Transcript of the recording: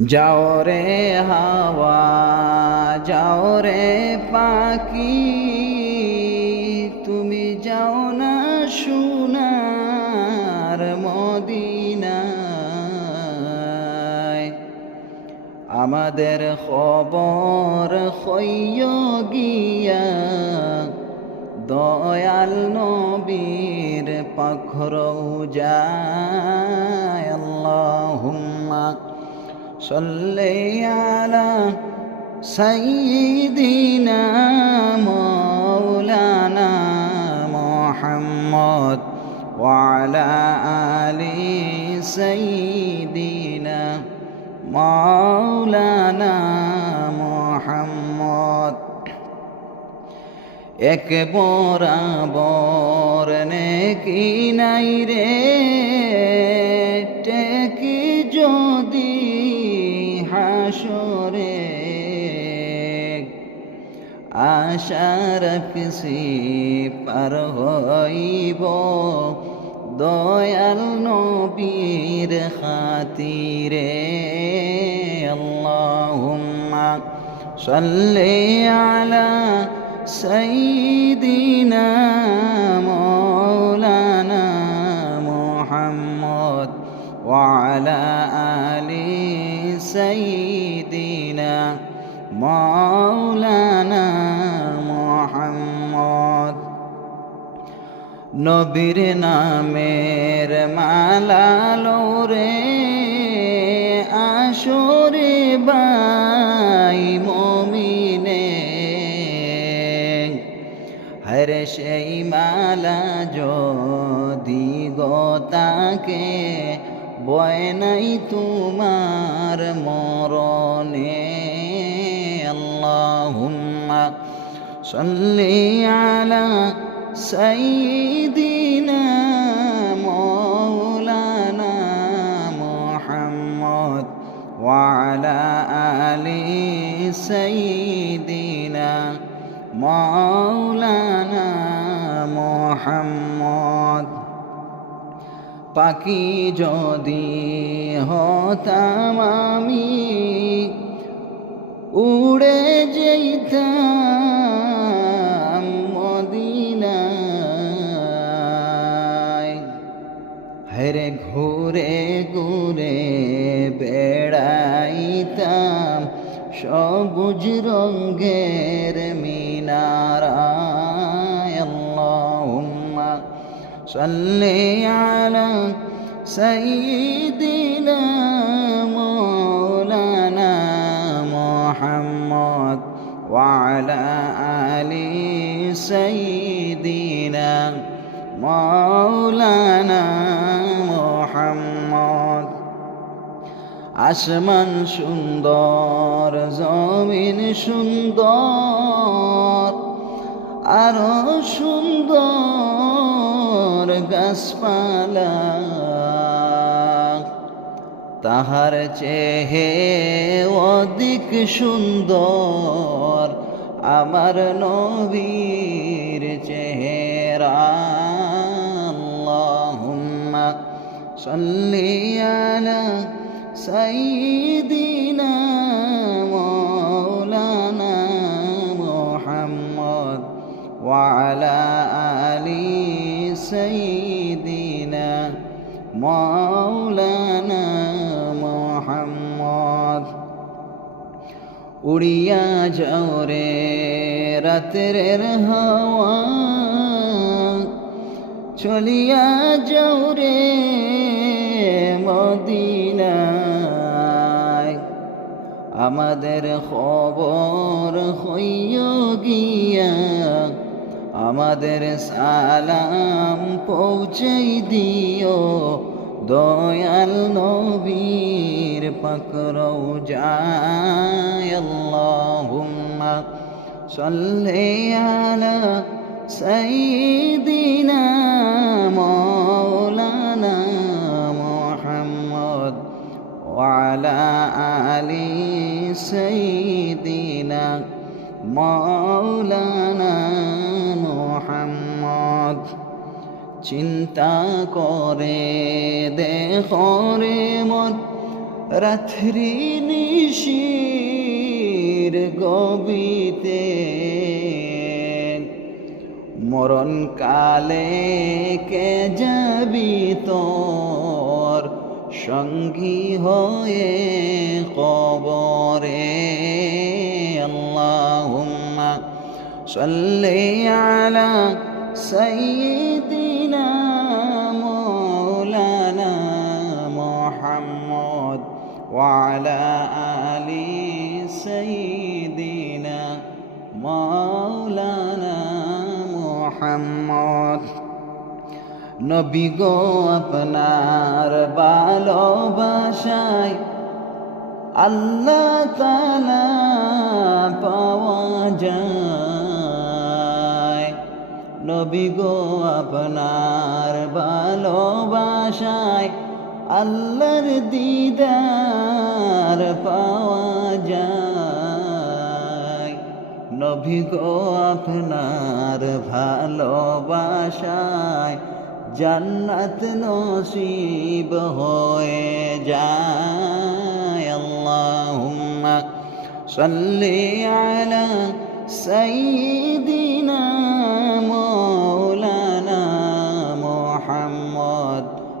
যাও রে হাওয়া, যাও রে পাখি, তুমি যাও না সোনার মদিনায়। আমাদের খবর হইয় গিয়া, দয়াল নবীর পাখর যায়, আল্লাহুম্মা সাল্লি আলা সাইয়্যিদিনা মাওলানা মুহাম্মদ وعلى آل سيدنا مولانا محمد এক বরাবর নেকি নাই রে আশা রাখছি পার হইব। দয়াল নবীর খাতিরে আল্লাহুম্মা সাল্লি আলা সাইয়্যিদিনা মাওলানা মুহাম্মদ وعلى آل سيدنا مولانا محمد নবীর নামের মালা লোরে আসরে বাই মমিনে হরে সেই মালা যদি গতাকে ভয় নাই তোমার মরণে আল্লাহুম্মা সাল্লি আলা সাইয়্যিদিনা মাওলানা মুহাম্মদ ওয়া আলা আলি সাইয়্যিদিনা মাওলানা মুহাম্মদ পাখি যদি হতাম আমি উড়ে যেতাম মদিনায়। হেরে ঘুরে ঘুরে বেড়াইতাম সবুজ রঙ্গের মিনারায় সাল্লি আলা সাইয়্যিদিনা মাওলানা মুহাম্মদ وعلى آل سيدنا مولانا محمد আসমান সুন্দর জমিন সুন্দর আরো সুন্দর গাছপালা তাহার চেহে অধিক সুন্দর। আমার নবীর চেহারা আল্লাহুম্মা সাল্লি আলা সাইয়্যিদিনা سيدنا مولانا محمد উড়িয়া যাও রে রাতের হাওয়া চলিয়া যাও রে মদিনায় আমাদের খবর হইয় গিয়া আমাদের সালাম পৌঁছেই দিও দয়াল নবীর পাকরও যায় আল্লাহুম্মা সাল্লি আলা সাইয়্যিদিনা মাওলানা মুহাম্মদ ওয়া আলা আলি সাইয়্যিদিনা মাওলানা মোহাম্মদ। চিন্তা করে দেখো রে মন, রাত্রি নিশির গবিতে মরণ কালে কে যাবি তোর সঙ্গী হয়ে কবর? সাল্লি আলা সাইয়্যিদিনা মাওলানা মুহাম্মদ وعلى آل سيدنا مولانا محمد নবী গো আপনার ভালোবাসায় আল্লাহ তালা পাওয়া যায় নবী গো আপনার ভালোবাসায় আল্লাহর দিদার পাওয়া যায়। নবী গো আপনার ভালোবাসায় জান্নাত নসিব হয়ে যায়। আল্লাহুম্মা সাল্লি আলা সাইয়্যিদিনা